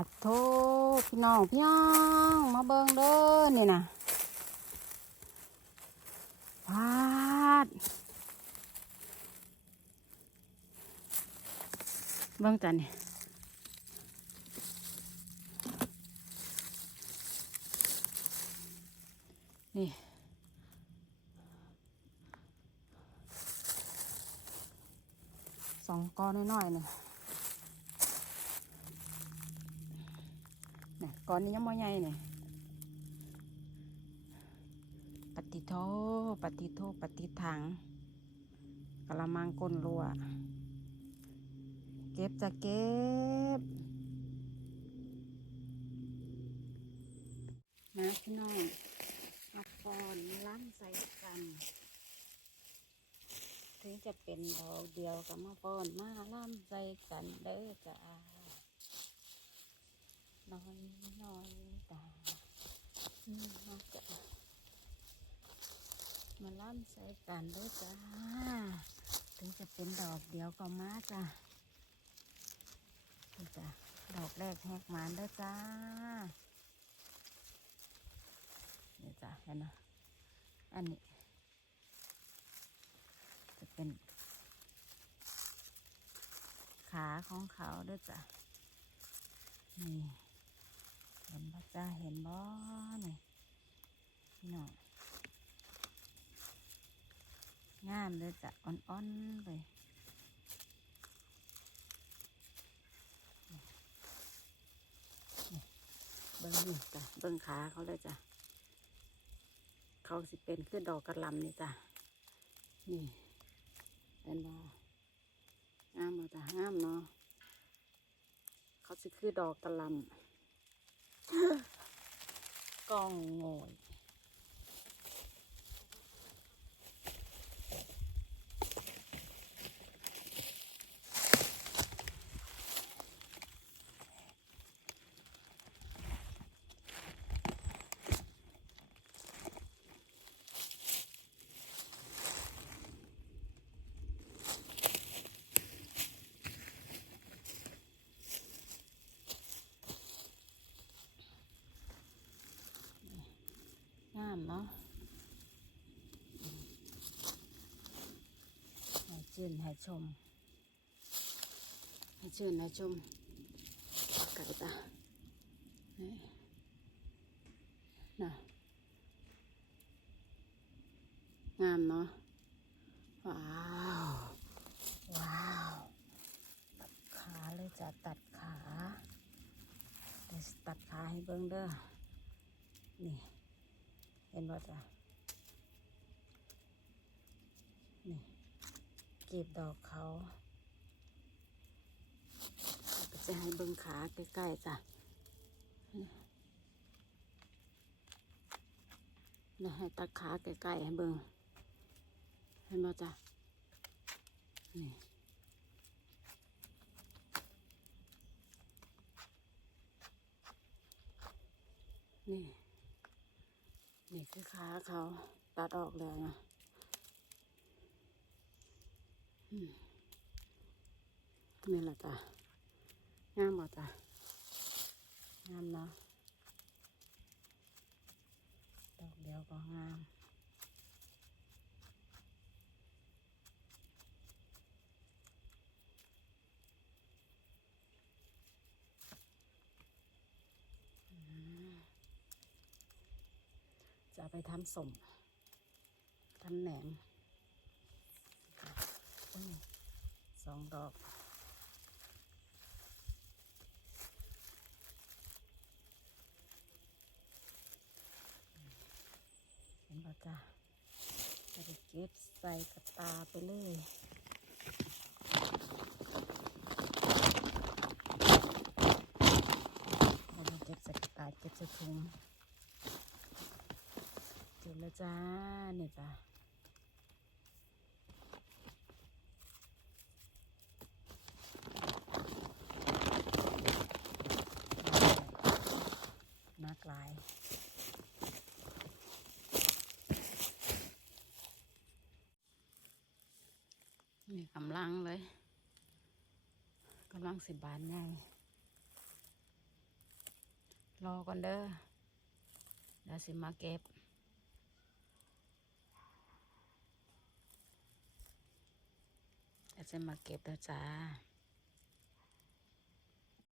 ปัดโทพี่น้องพี่น้องมาเบิ่งเด้อนี่นะพาดเบิ่งจันนี่นี่สองก้อนน้อยๆนี่เนี่ยก้อนนี้ยังไม่ใหญ่นี่ปฏิโทปฏิโทปฏิถังกะละมังก้นรัวเก็บจะเก็บนะพี่น้องมาปอนล้างใส่กัน ถึงจะเป็นดอกเดียวกับมาป้อนมาล่ำใจกันเด้อจ้า น้อยน้อยตาอืมมาจะมาล่ำใจกันด้อจ้า ถึงจะเป็นดอกเดียวก็มาจ้ะจ้ะดอกแรกแหกหมานด้อจ้าเนี่ยจ้ะเห็นไหมอันนี้ จะเป็นขาของเขาด้วยจ้ะนี่ เห็นบ่จ้าเห็นบ่นี่พี่น้องงามเลยจ้ะอ่อนๆเลยนี่นี่เบิ้งนี่จ้ะเบิ้งขาเขาเลยจ้ะเขาสิเป็นคือดอกกระลำนี่จ้ะนี่เป็นบ่งามบ่จ้ะงามเนาะเขาสิคือดอกกระลำ กองโงย ชื่นให้ชม ให้ชื่นให้ชม ไก่ตานี่น่ะงามเนาะ ว้าว ว้าวตัดขาเลยจะตัดขาเดี๋ยวตัดขาให้เบิ่งเด้อ นี่ เห็นว่าจ้ะ นี่เก็บดอกเขาจะให้เบิ่งขาใกล้ๆจ้ะนี่ให้ตัดขาใกล้ๆให้เบิ่งเห็นว่าจ้ะนี่นี่ นี่คือขาเขาตัดออกแล้วนะอืม นี่แหละจ้ะงามบ่จ้ะงามเนาะดอกเดียวก็งามจะไปทำสมทำแหนม อืมสองดอกเห็นป่ะจ้าจะได้เก็บใส่กระตาไปเลยเรามาเก็บใส่กระตาเก็บใส่ถุงเสร็จแล้วจ้าเนี่ยจ้านักหลาย นี่กำลังเลยกำลังสิบบาทไงรอก่อนเด้อเดี๋ยวสิมาเก็บเดี๋ยวจะมาเก็บแล้วจ้า